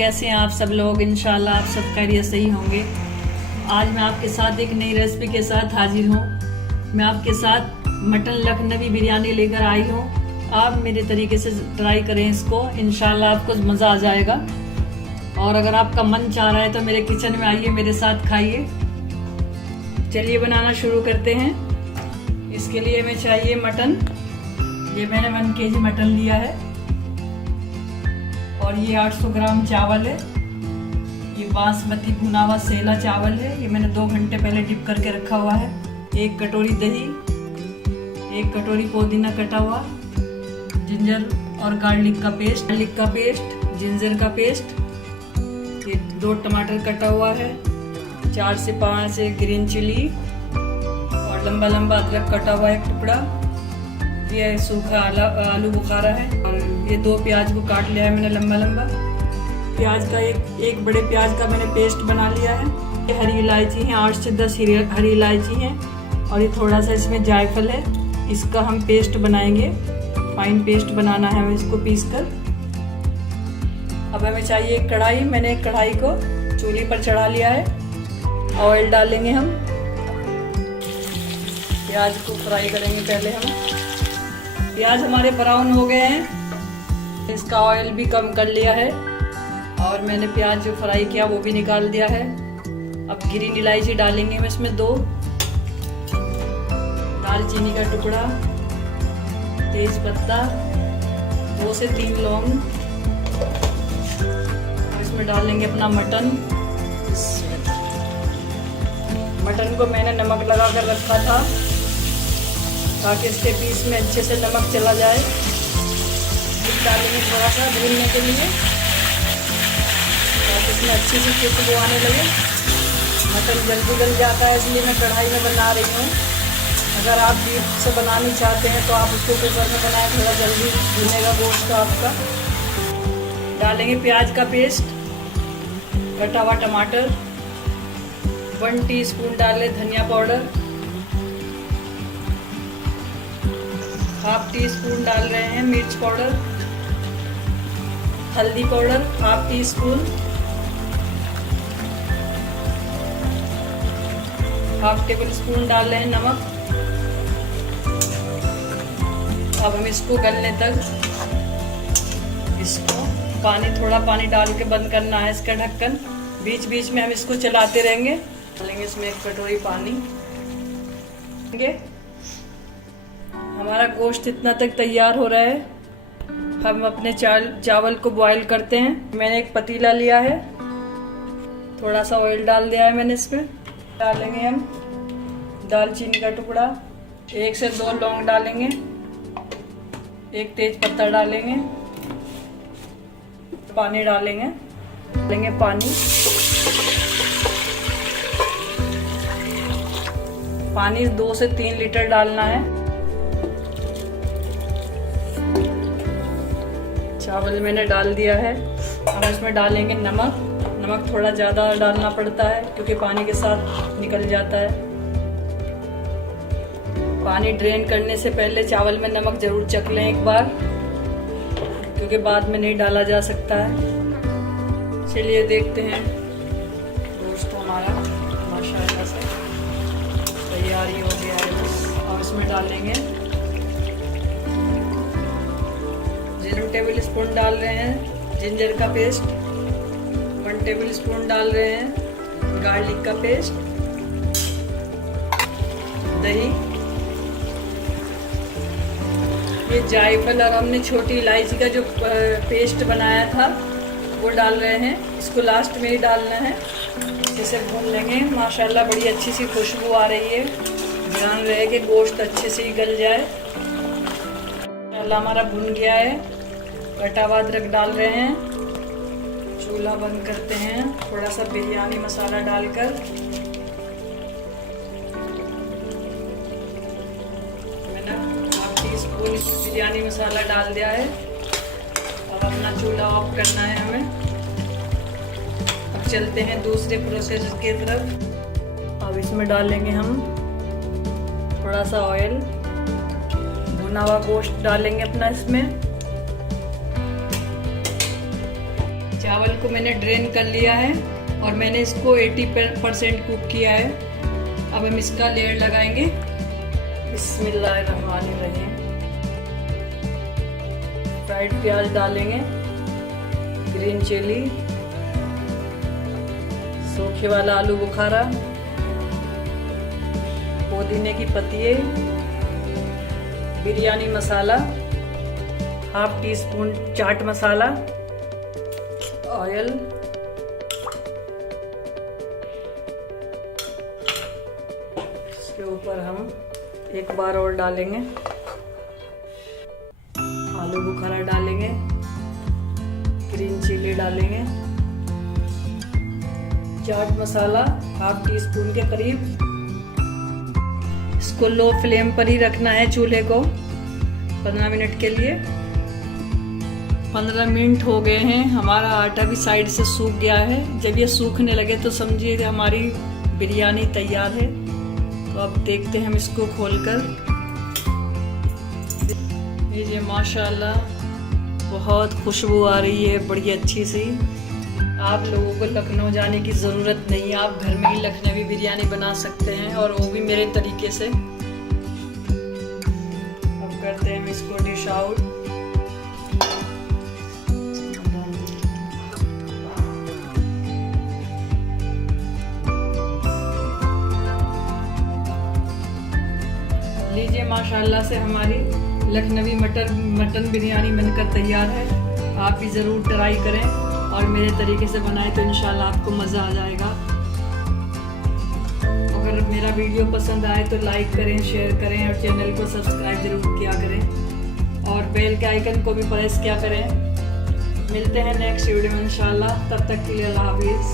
कैसे हैं आप सब लोग। इंशाल्लाह आप सब खैरियत से ही होंगे। आज मैं आपके साथ एक नई रेसिपी के साथ हाजिर हूँ। मैं आपके साथ मटन लखनवी बिरयानी लेकर आई हूँ। आप मेरे तरीके से ट्राई करें इसको, इंशाल्लाह आपको मज़ा आ जाएगा। और अगर आपका मन चाह रहा है तो मेरे किचन में आइए, मेरे साथ खाइए। चलिए बनाना शुरू करते हैं। इसके लिए हमें चाहिए मटन। ये मैंने 1 kg मटन लिया है और ये 800 ग्राम चावल है। ये बासमती भुना हुआ सेला चावल है। ये मैंने 2 घंटे पहले डिप करके रखा हुआ है। 1 कटोरी दही, 1 कटोरी पुदीना कटा हुआ, जिंजर और गार्लिक का पेस्ट, जिंजर का पेस्ट, ये 2 टमाटर कटा हुआ है, 4 से 5 ग्रीन चिली और लंबा लंबा अदरक कटा हुआ 1 टुकड़ा। ये सूखा आलू बुखारा है और ये 2 प्याज को काट लिया है मैंने लंबा लंबा। प्याज का एक बड़े प्याज का मैंने पेस्ट बना लिया है। ये हरी इलायची है, 8 से 10 हरी इलायची है और ये थोड़ा सा इसमें जायफल है। इसका हम पेस्ट बनाएंगे, फाइन पेस्ट बनाना है हमें इसको पीस कर। अब हमें चाहिए एक कढ़ाई। मैंने एक कढ़ाई को चूल्हे पर चढ़ा लिया है। ऑयल डालेंगे हम। प्याज को फ्राई करेंगे पहले हम। प्याज हमारे ब्राउन हो गए हैं। इसका ऑयल भी कम कर लिया है और मैंने प्याज जो फ्राई किया वो भी निकाल दिया है। अब ग्रीन इलायची डालेंगे हम इसमें 2, दालचीनी का टुकड़ा, तेज पत्ता, 2 से 3 लौंग। इसमें डालेंगे अपना मटन। मटन को मैंने नमक लगा कर रखा था ताकि इसके पीस में अच्छे से नमक चला जाए। डालेंगे थोड़ा सा भूनने के लिए ताकि इसमें अच्छी सी खुशबू आने लगे। मटन जल्दी गल जाता है इसलिए मैं कढ़ाई में बना रही हूँ। अगर आप डीप से बनानी चाहते हैं तो आप उसको कुकर में बनाएं, थोड़ा जल्दी भुनेगा गोश्त आपका। डालेंगे प्याज का पेस्ट, कटा हुआ टमाटर, 1 टीस्पून डाले धनिया पाउडर, 1/2 टीस्पून डाल रहे हैं मिर्च पाउडर, हल्दी पाउडर 1/2 टीस्पून, 1/2 टेबलस्पून डाल रहे हैं नमक। अब हम इसको गलने तक थोड़ा पानी डाल के बंद करना है इसका ढक्कन। बीच बीच में हम इसको चलाते रहेंगे। डालेंगे इसमें 1 कटोरी पानी। हमारा गोश्त इतना तक तैयार हो रहा है। हम अपने चावल को बॉईल करते हैं। मैंने एक पतीला लिया है, थोड़ा सा ऑयल डाल दिया है मैंने इसमें। डालेंगे हम दालचीनी का टुकड़ा, 1 से 2 लौंग डालेंगे, 1 तेज पत्ता डालेंगे, पानी डालेंगे पानी 2 से 3 लीटर डालना है। चावल मैंने डाल दिया है। हम इसमें डालेंगे नमक थोड़ा ज़्यादा डालना पड़ता है क्योंकि पानी के साथ निकल जाता है। पानी ड्रेन करने से पहले चावल में नमक जरूर चख लें एक बार, क्योंकि बाद में नहीं डाला जा सकता है। चलिए देखते हैं गोश्त हमारा माशाल्लाह से तैयारी हो गया है बस। और इसमें डालेंगे 0 टेबलस्पून डाल रहे हैं जिंजर का पेस्ट, 1 टेबलस्पून डाल रहे हैं गार्लिक का पेस्ट, दही, ये जायफल और हमने छोटी इलायची का जो पेस्ट बनाया था वो डाल रहे हैं। इसको लास्ट में ही डालना है। जैसे भून लेंगे माशाल्लाह बड़ी अच्छी सी खुशबू आ रही है। ध्यान रहे कि गोश्त अच्छे से ही गल जाए। माशाल्लाह हमारा भुन गया है। कटा हुआ अदरक डाल रहे हैं। चूल्हा बंद करते हैं। थोड़ा सा बिरयानी मसाला डालकर मैंने 1/2 टीस्पून बिरयानी मसाला डाल दिया है। अब अपना चूल्हा ऑफ करना है हमें। अब चलते हैं दूसरे प्रोसेस की तरफ। अब इसमें डालेंगे हम थोड़ा सा ऑयल, भुना हुआ गोश्त डालेंगे अपना इसमें। चावल को मैंने ड्रेन कर लिया है और मैंने इसको 80% कुक किया है। अब हम इसका लेयर लगाएंगे। बिस्मिल्लाहिर्रहमानिर्रहीम। फ्राइड प्याज डालेंगे, ग्रीन चिली, सूखे वाला आलू बुखारा, पुदीने की पत्तियाँ, बिरयानी मसाला, half tea spoon chaat masala, oil, इसके ऊपर हम एक बार और डालेंगे, आलू बुखारा डालेंगे, ग्रीन चिली डालेंगे, chaat masala half tea spoon के करीब। इसको लो फ्लेम पर ही रखना है चूल्हे को 15 मिनट के लिए। 15 मिनट हो गए हैं, हमारा आटा भी साइड से सूख गया है। जब ये सूखने लगे तो समझिए कि हमारी बिरयानी तैयार है। तो अब देखते हैं हम इसको खोलकर। ये माशाल्लाह बहुत खुशबू आ रही है, बड़ी अच्छी सी। आप लोगों को लखनऊ जाने की ज़रूरत नहीं, आप घर में ही लखनवी बिरयानी बना सकते हैं, और वो भी मेरे तरीके से। अब करते हैं इसको डिश आउट। लीजिए, माशाल्लाह से हमारी लखनवी मटन बिरयानी बनकर तैयार है। आप भी ज़रूर ट्राई करें और मेरे तरीके से बनाएं तो इंशाल्लाह आपको मज़ा आ जाएगा। अगर मेरा वीडियो पसंद आए तो लाइक करें, शेयर करें और चैनल को सब्सक्राइब ज़रूर किया करें और बेल के आइकन को भी प्रेस किया करें। मिलते हैं नेक्स्ट वीडियो में इंशाल्लाह। तब तक के लिए अल्लाह हाफिज़।